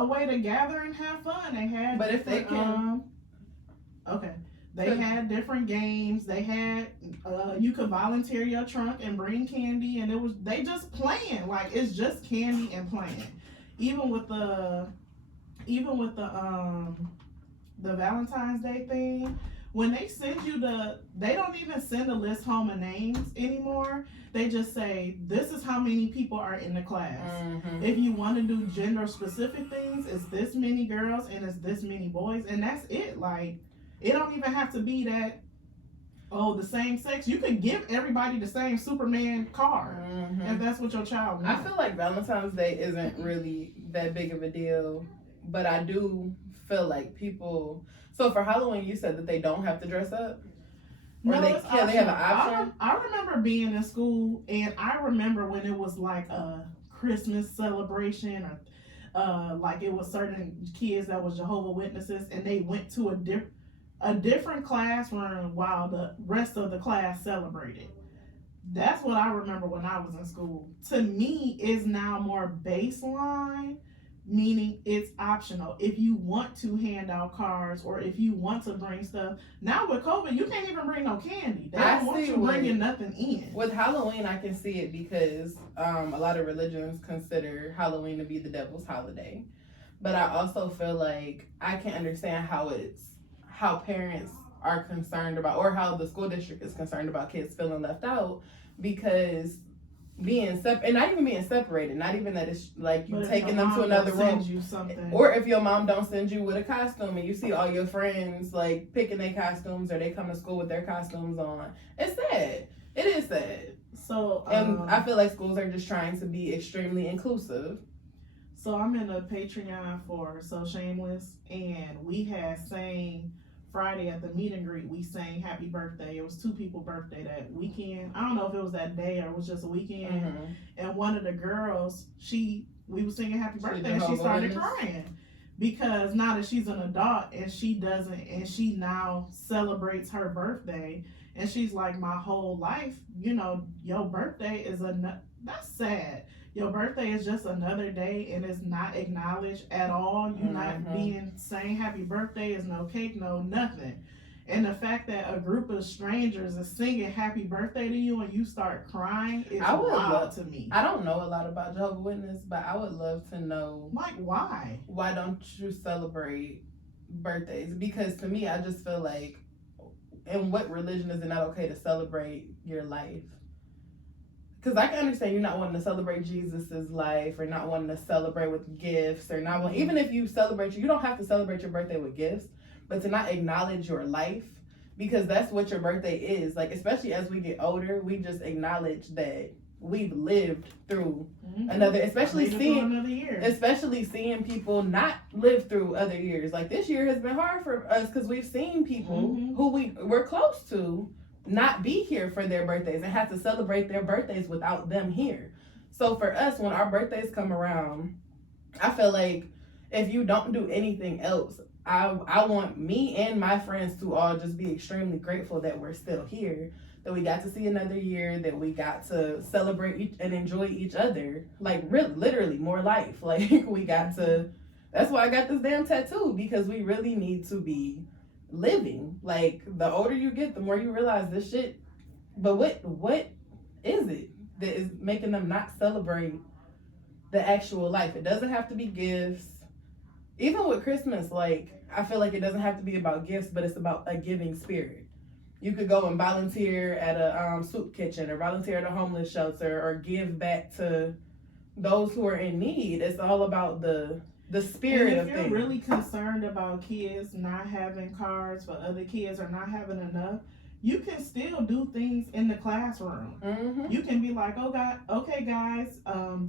way to gather and have fun. They had, but if they can, okay, they had different games. They had, you could volunteer your trunk and bring candy, and they just playing. Like, it's just candy and playing. Even with the Valentine's Day thing, when they send you they don't even send a list home of names anymore. They just say, this is how many people are in the class. If you want to do gender specific things, it's this many girls and it's this many boys, and that's it. Like, it don't even have to be that, the same sex. You can give everybody the same Superman card if that's what your child wants. I feel like Valentine's Day isn't really that big of a deal, but I do feel like people. So for Halloween, you said that they don't have to dress up? Or No, they it's have an option? I remember being in school, and I remember when it was like a Christmas celebration, or like it was certain kids that was Jehovah Witnesses, and they went to a different classroom while the rest of the class celebrated. That's what I remember when I was in school. To me, is now more baseline, meaning it's optional. If you want to hand out cards or if you want to bring stuff. Now with COVID, you can't even bring no candy. They don't want you bringing nothing in. With Halloween, I can see it because a lot of religions consider Halloween to be the devil's holiday. But I also feel like I can understand how parents are concerned about, or how the school district is concerned about kids feeling left out, because being and not even being separated, not even that it's like you taking them to another room, or if your mom don't send you with a costume and you see all your friends like picking their costumes, or they come to school with their costumes on. It's sad. It is sad. So and I feel like schools are just trying to be extremely inclusive. So I'm in a Patreon for So Shameless, and we had sang Friday at the meet and greet. We sang happy birthday. It was 2 people's birthday that weekend. I don't know if it was that day or it was just a weekend. Mm-hmm. And one of the girls, we were singing happy birthday, and she started crying because now that she's an adult and she now celebrates her birthday, and she's like, my whole life, your birthday is that's sad. Your birthday is just another day, and it's not acknowledged at all. You're not being saying happy birthday. Is no cake, no nothing. And the fact that a group of strangers is singing happy birthday to you and you start crying is wild to me. I don't know a lot about Jehovah's Witness, but I would love to know, like, why? Why don't you celebrate birthdays? Because to me, I just feel like, in what religion is it not okay to celebrate your life? Because I can understand you not wanting to celebrate Jesus's life, or not wanting to celebrate with gifts, or not even if you celebrate, you don't have to celebrate your birthday with gifts, but to not acknowledge your life, because that's what your birthday is. Like, especially as we get older, we just acknowledge that we've lived through another, especially seeing people not live through other years. Like, this year has been hard for us because we've seen people who we're close to not be here for their birthdays and have to celebrate their birthdays without them here. So for us, when our birthdays come around, I feel like if you don't do anything else, I want me and my friends to all just be extremely grateful that we're still here, that we got to see another year, that we got to celebrate and enjoy each other, like really, literally more life. Like, we got to, that's why I got this damn tattoo, because we really need to be living. Like, the older you get, the more you realize this shit. But what is it that is making them not celebrate the actual life? It doesn't have to be gifts. Even with Christmas, like, I feel like it doesn't have to be about gifts, but it's about a giving spirit. You could go and volunteer at a soup kitchen, or volunteer at a homeless shelter, or give back to those who are in need. It's all about the spirit of things. If you're really concerned about kids not having cards for other kids, or not having enough, you can still do things in the classroom. You can be like, okay guys,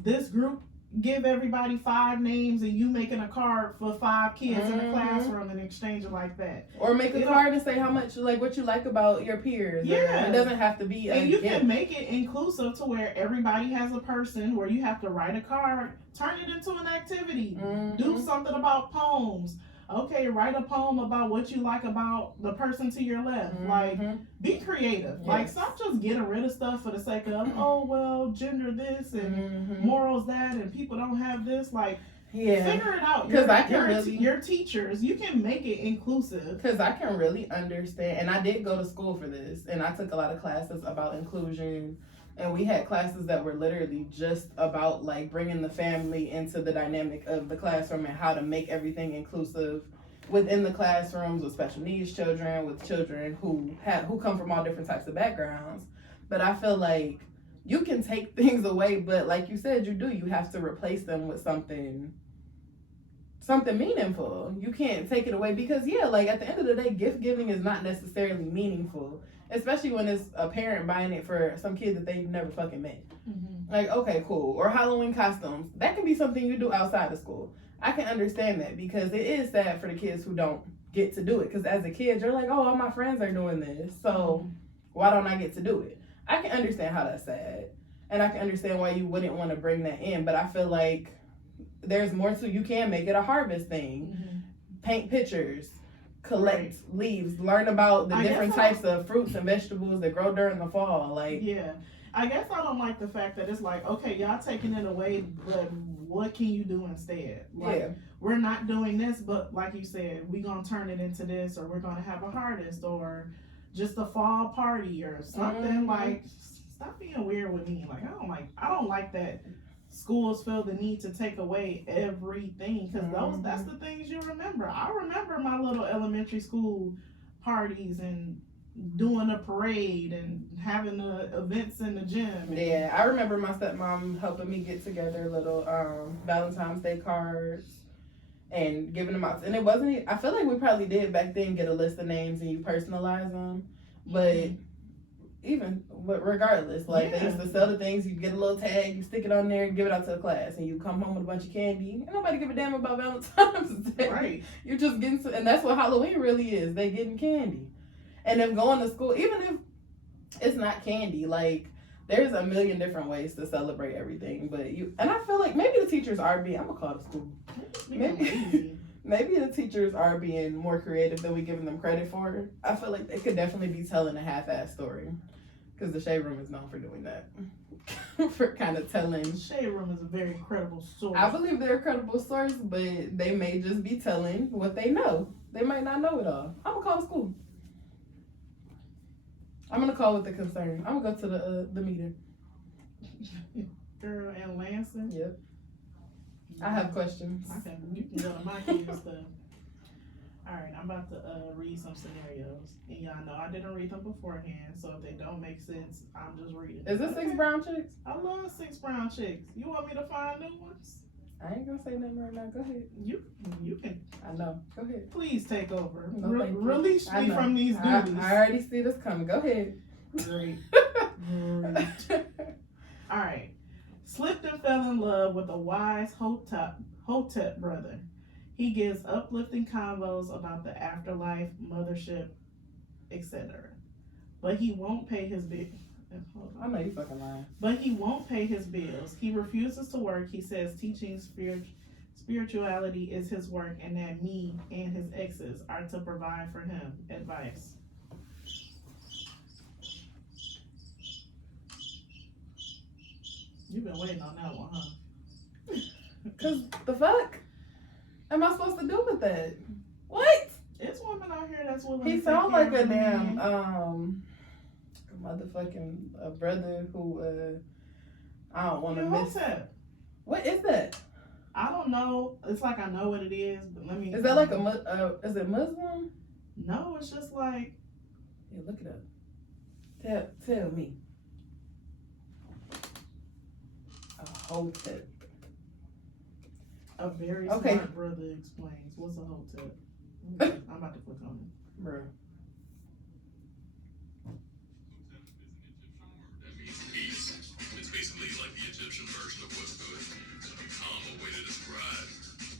this group, give everybody 5 names, and you making a card for 5 kids in the classroom and exchange it like that. Or make a card and say how much, like, what you like about your peers. Yeah. It doesn't have to be and you can make it inclusive to where everybody has a person where you have to write a card, turn it into an activity, do something about poems. Okay, write a poem about what you like about the person to your left. Like, be creative. Yes. Like, stop just getting rid of stuff for the sake of, oh, well, gender this and morals that, and people don't have this. Like, figure it out. Because your teachers, you can make it inclusive. Because I can really understand, and I did go to school for this, and I took a lot of classes about inclusion. And we had classes that were literally just about, like, bringing the family into the dynamic of the classroom and how to make everything inclusive within the classrooms, with special needs children, with children who come from all different types of backgrounds. But I feel like you can take things away, but like you said, you have to replace them with something meaningful. You can't take it away, because like, at the end of the day, gift giving is not necessarily meaningful. Especially when it's a parent buying it for some kid that they've never fucking met. Like, okay, cool. Or Halloween costumes. That can be something you do outside of school. I can understand that, because it is sad for the kids who don't get to do it. Because as a kid, you're like, oh, all my friends are doing this, so why don't I get to do it? I can understand how that's sad. and I can understand why you wouldn't want to bring that in. But I feel like there's more to. You can make it a harvest thing. Mm-hmm. Paint pictures, collect leaves, learn about the different types of fruits and vegetables that grow during the fall. Like, yeah, I guess I don't like the fact that it's like, okay, y'all taking it away, but what can you do instead? Like, we're not doing this, but like you said, we're gonna turn it into this, or we're gonna have a harvest, or just a fall party, or something. Like, stop being weird with me. Like, I don't like that. Schools feel the need to take away everything, because that's the things you remember. I remember my little elementary school parties and doing a parade and having the events in the gym. Yeah, I remember my stepmom helping me get together little Valentine's Day cards and giving them out. And it wasn't, I feel like we probably did back then get a list of names and you personalize them, but but regardless, like they used to sell the things, you get a little tag, you stick it on there, give it out to the class, and you come home with a bunch of candy. And nobody give a damn about Valentine's Day. Right. You're just getting and that's what Halloween really is. They getting candy. And them going to school, even if it's not candy, like there's a million different ways to celebrate everything. But and I feel like maybe the teachers are being, I'm gonna call the school. Maybe the teachers are being more creative than we giving them credit for. I feel like they could definitely be telling a half-ass story. Because the Shade Room is known for doing that. For kind of telling. Shade Room is a very credible source. I believe they're a credible source, but they may just be telling what they know. They might not know it all. I'm going to call the school. I'm going to call with the concern. I'm going to go to the meeting. Girl, in Lansing? Yep. I have questions. You can go to my kids' stuff. Alright, I'm about to read some scenarios. And y'all know I didn't read them beforehand, so if they don't make sense, I'm just reading. Is this 6 brown chicks? I love 6 brown chicks. You want me to find new ones? I ain't gonna say nothing right now. Go ahead. You can. I know. Go ahead. Please take over. No, release me from these duties. I already see this coming. Go ahead. Great. Alright. Slipped and fell in love with a wise Hotep brother. He gives uplifting convos about the afterlife, mothership, etc. But he won't pay his bills. I know you fucking lying. But he won't pay his bills. He refuses to work. He says teaching spirituality is his work, and that me and his exes are to provide for him. Advice. You've been waiting on that one, huh? Cause the fuck am I supposed to do with that? What? It's women out here that's willing. He sounds like a damn motherfucking brother who I don't want to miss. What is that? I don't know. It's like I know what it is, but let me. Is that like is it Muslim? No, it's just like. Yeah, look it up. Tell me. A Hotep. A very smart brother explains. What's a Hotep? I'm about to click on it. Bro. That means peace. It's basically like the Egyptian version of what's good. A way to describe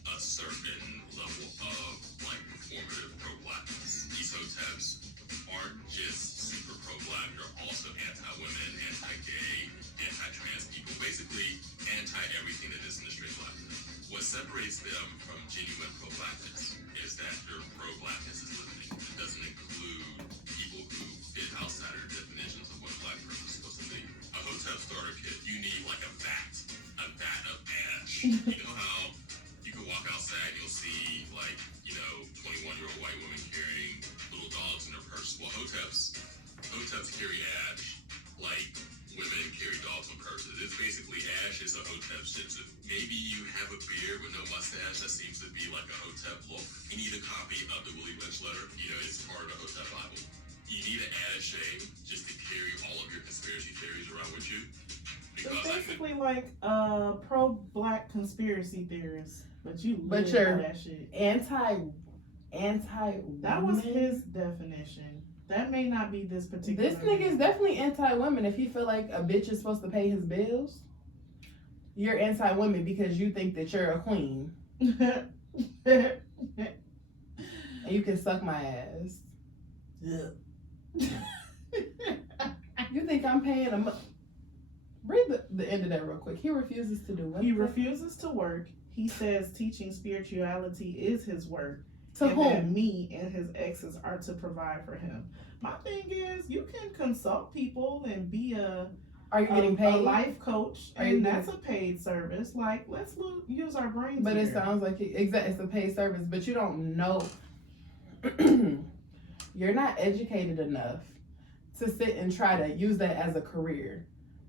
a certain level of like performative pro-blackness. These Hoteps aren't just super pro-black, they're also anti-women, anti-gay, anti-trans people, basically anti-everything that isn't a straight blackness. What separates them from genuine pro-blackness is that their pro-blackness is limiting. It doesn't include people who fit outside of definitions of what a black person is supposed to be. A Hotep starter kit, you need like a vat of ash. You know how you can walk outside and you'll see like, 21-year-old white women carrying little dogs in their purse. Well, Hoteps carry ash like women carry dogs on purses. It's basically ash is a Hotep shit. So maybe you have a beard with no mustache. That seems to be like a Hotep look. You need a copy of the Willie Lynch letter. It's part of the Hotep Bible. You need an add shame just to carry all of your conspiracy theories around with you. So basically like pro-black conspiracy theorist. But you're that shit. Anti-woman. That was his definition. That may not be this particular. This nigga is definitely anti-women. If he feel like a bitch is supposed to pay his bills, you're anti-women because you think that you're a queen. And you can suck my ass. You think I'm paying Read the end of that real quick. He refuses to do what? He refuses to work. He says teaching spirituality is his work. To and that whom? me and his exes are to provide for him. My thing is, you can consult people and be Are you getting paid? a life coach, Are you and that's a paid service. Like, let's use our brains. But here. it sounds like it's a paid service, but you don't know. You're not educated enough to sit and try to use that as a career.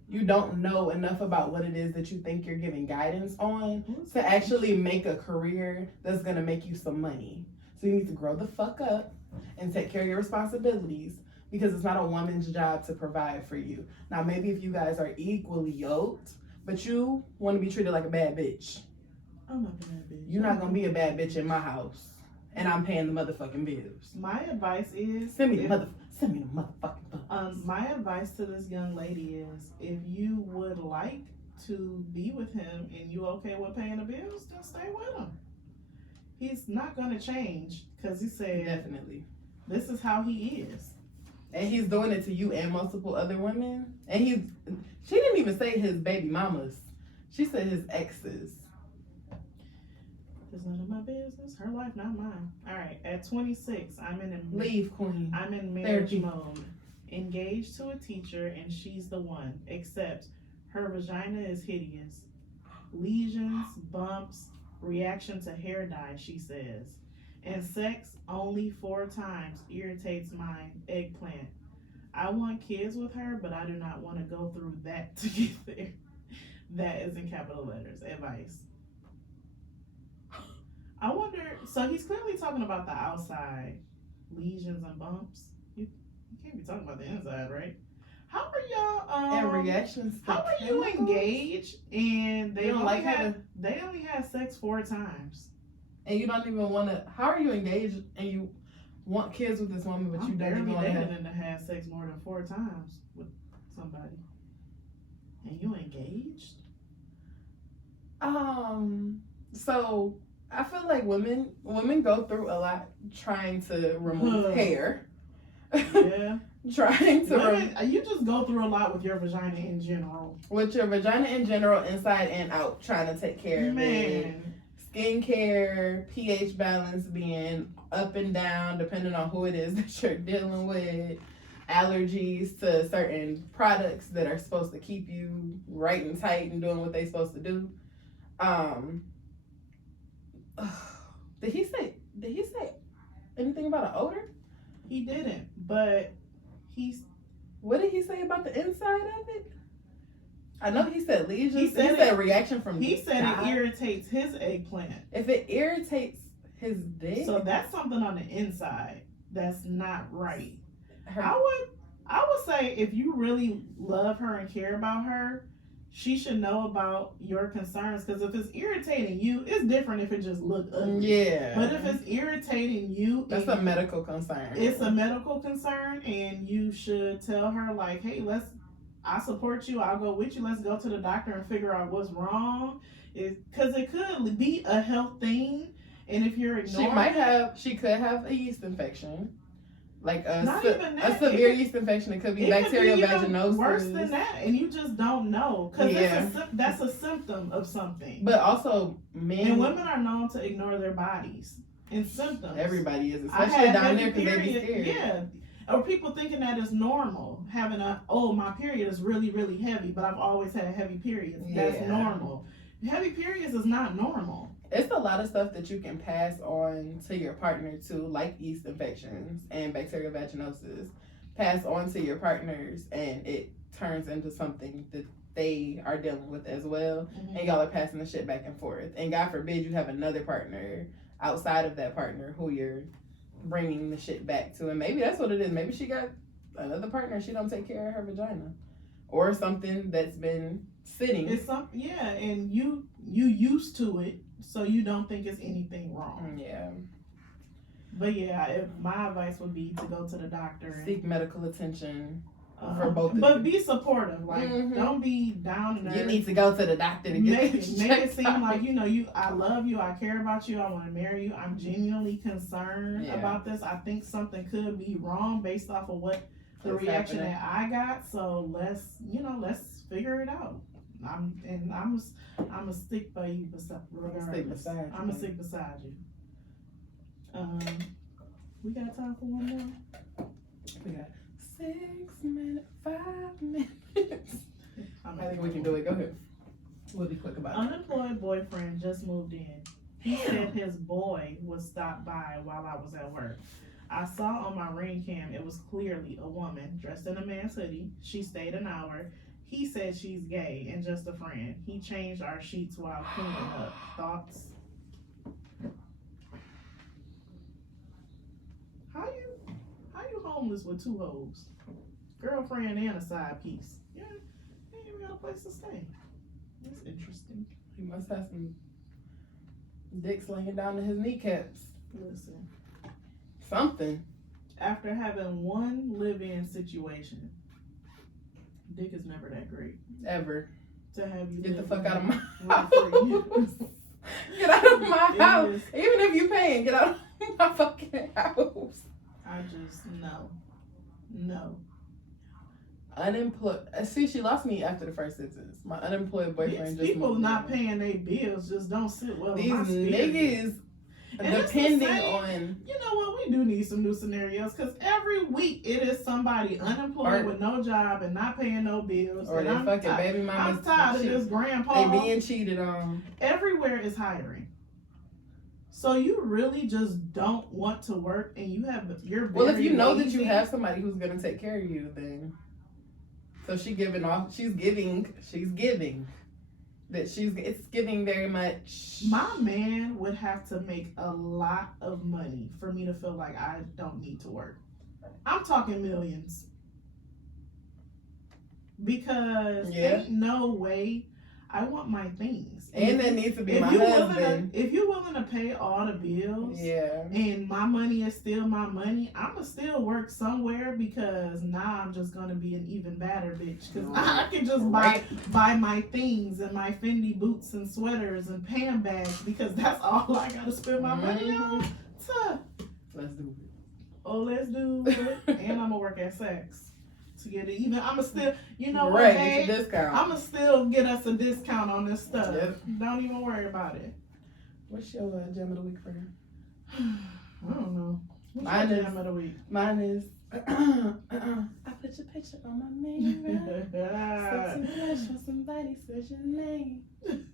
You don't know enough about what it is that you think you're giving guidance on to actually make a career that's gonna make you some money. So you need to grow the fuck up and take care of your responsibilities, because it's not a woman's job to provide for you. Now, maybe if you guys are equally yoked, but you want to be treated like a bad bitch. I'm a bad bitch. You're not gonna be a bad bitch in my house, and I'm paying the motherfucking bills. My advice is Send me the motherfucking bills. My advice to this young lady is, if you would like to be with him and you okay with paying the bills, then stay with him. He's not gonna change, because he said Definitely. this is how he is. And he's doing it to you and multiple other women. And she didn't even say his baby mamas. She said his exes. It's none of my business. Her life, not mine. All right. At 26, I'm in Leave, queen. I'm in marriage Therapy. mode. Engaged to a teacher, and she's the one. Except her vagina is hideous. Lesions, bumps, reaction to hair dye, she says. And sex only 4 times irritates my eggplant. I want kids with her, but I do not want to go through that to get there. That is in capital letters. Advice. I wonder, so he's clearly talking about the outside lesions and bumps. You can't be talking about the inside, right? How are y'all And reactions to how are you chemicals? engaged and they You don't only like had they only had sex 4 times? And you don't even want to. How are you engaged and you want kids with this woman, but you I'm don't even barely want to have? dating to have sex more than 4 times with somebody. And you engaged? So I feel like women go through a lot trying to remove hair. Yeah. Trying to Women, you just go through a lot with your vagina in general. with your vagina in general, inside and out, trying to take care of it. Man. Skincare, pH balance being up and down depending on who it is that you're dealing with. Allergies to certain products that are supposed to keep you right and tight and doing what they're supposed to do. Did he say anything about an odor? He didn't, but What did he say about the inside of it? I know he said lesions. He said said reaction from. he said dye. it irritates his eggplant. If it irritates his dick, So that's something on the inside that's not right. her, I would say, if you really love her and care about her, she should know about your concerns. Because if it's irritating you, it's different if it just looked ugly. yeah. But if it's irritating you, That's a medical concern. it's a medical concern, and you should tell her, like, hey, I support you, I'll go with you, let's go to the doctor and figure out what's wrong. Because it could be a health thing, and if you're ignoring She could have a yeast infection. Like a Not even that. severe yeast infection. It could be bacterial vaginosis. Worse than that, and you just don't know, because that's a symptom of something. But also, men And women are known to ignore their bodies and symptoms. Everybody is, I especially had down heavy there because they be period. scared. Yeah. Or people thinking that it's normal, having my period is really, really heavy, but I've always had heavy periods. That's Yeah. normal. Heavy periods is not normal. It's a lot of stuff that you can pass on to your partner too, like yeast infections and bacterial vaginosis. Pass on to your partners, and it turns into something that they are dealing with as well. Mm-hmm. And y'all are passing the shit back and forth. And God forbid you have another partner outside of that partner who you're bringing the shit back to. And maybe that's what it is. Maybe she got another partner. She don't take care of her vagina, or something that's been sitting. It's and you used to it, so you don't think it's anything wrong. Yeah. But my advice would be to go to the doctor and Seek medical attention for both of but you. be supportive. Like, Mhm. don't be down in You need to go to the doctor to get make this it checked seem out. like I love you, I care about you, I want to marry you, I'm genuinely concerned Yeah. about this. I think something could be wrong based off of what the What's reaction happening. that I got. So let's figure it out. I'm a stick by you beside. Stick beside you. I'm a stick beside you. We got time for one more. We got 6 minutes, 5 minutes. I think we can do it. Go ahead. We'll be quick about it. Unemployed boyfriend just moved in. He said his boy would stop by while I was at work. I saw on my Ring cam it was clearly a woman dressed in a man's hoodie. She stayed an hour. He said she's gay and just a friend. He changed our sheets while cleaning up. Thoughts? How you homeless with 2 hoes? Girlfriend and a side piece. Yeah, ain't even got a place to stay. That's interesting. He must have some dicks laying down to his kneecaps. Listen. Something. After having one live-in situation, dick is never that great. Ever. To have you Get the live fuck out of my rent free. house. Get out of my It house. is- Even if you paying, get out of my fucking house. I just no. Unemployed. See, she lost me after the first sentence. My unemployed boyfriend These just people moved not in. paying their bills just don't sit well with These my spirit. niggas, And it's the depending same- on. You know what? We do need some new scenarios because every week it is somebody unemployed Or- with no job and not paying no bills. Or and their I'm fucking tired- baby mama. I'm tired of this grandpa. They being cheated on. Everywhere is hiring. So you really just don't want to work and you're Well, if very you know that lazy. you have somebody who's gonna take care of you, then. So she's giving. It's giving very much. My man would have to make a lot of money for me to feel like I don't need to work. I'm talking millions. Because ain't no way I want my things. And that needs to be my you're husband. If you're willing to pay all the bills, Yeah. and my money is still my money, I'ma still work somewhere because now I'm just gonna be an even badder bitch. Cause I can just buy my things and my Fendi boots and sweaters and handbags because that's all I gotta spend my money on. So, Let's do it. oh, let's do it. And I'ma work at Saks to get it even. I'ma still, you know what, Right, babe? get your discount. I'ma still get us a discount on this stuff. Yep. Don't even worry about it. What's your gem of the week for her? I don't know. What's Mine your is- jam of the week? Mine is. I put your picture on my mirror. Sexy blush when somebody says your name.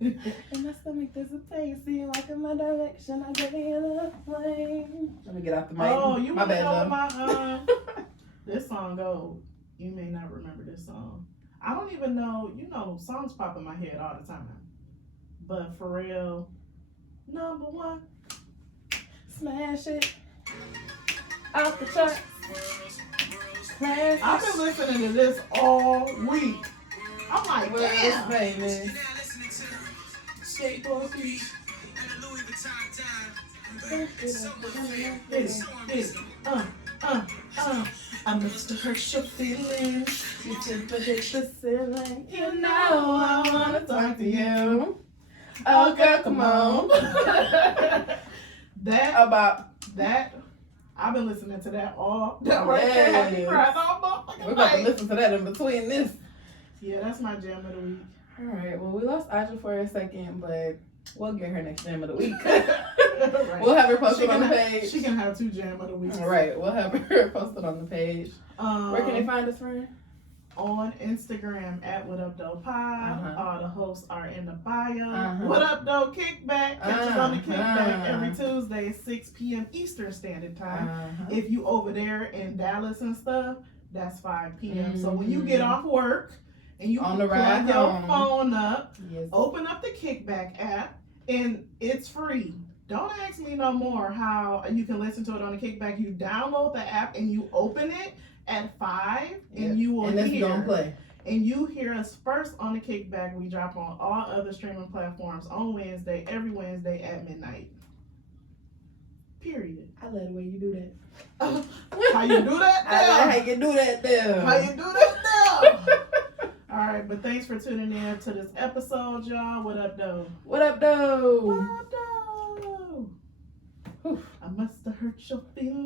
And my stomach does a pain. See you walk in my direction. I get in a flame. Let me get out the mic. Oh, you my wanna bad, know love. my this song go? You may not remember this song. I don't even know. You know, songs pop in my head all the time. But for real, number one, Smash it. Out the chart. Smash I've been listening to this all week. I'm like, Where is damn. famous? Skateboard feet. I must have hurt your feelings. You should predict the ceiling. You know I wanna talk to you. Oh girl, come on. That About I've been listening to that all that right there. Had me Yes. crying all motherfucking we're about to night. listen to that in between this. Yeah, that's my jam of the week. All right. Well, we lost Aja for a second, but we'll get her next jam of the week. Right. We'll have her posted She on the can page. She can have 2 jam of the week. All right. We'll have her posted on the page. Where can they find us, friend? On Instagram at What Up Though Pod. Uh-huh. All the hosts are in the bio. Uh-huh. What Up Though Kickback. Catch us on the Kickback Uh-huh. every Tuesday at 6 p.m. Eastern Standard Time. Uh-huh. If you over there in Dallas and stuff, that's 5 p.m. So when you Mhm. get off work and you On the plug ride your home. phone up, Yes. open up the Kickback app, and it's free. Don't ask me no more how you can listen to it on the Kickback. You download the app and you open it at 5, Yep. and you will And it's hear. gonna play. And you hear us first on the Kickback. We drop on all other streaming platforms on Wednesday, every Wednesday at midnight. Period. I love the way you do that. How you do that I now? like how you do that there. How you do that now? All right, but thanks for tuning in to this episode, y'all. What up, though? What up, though? What up, though? I must have hurt your feelings.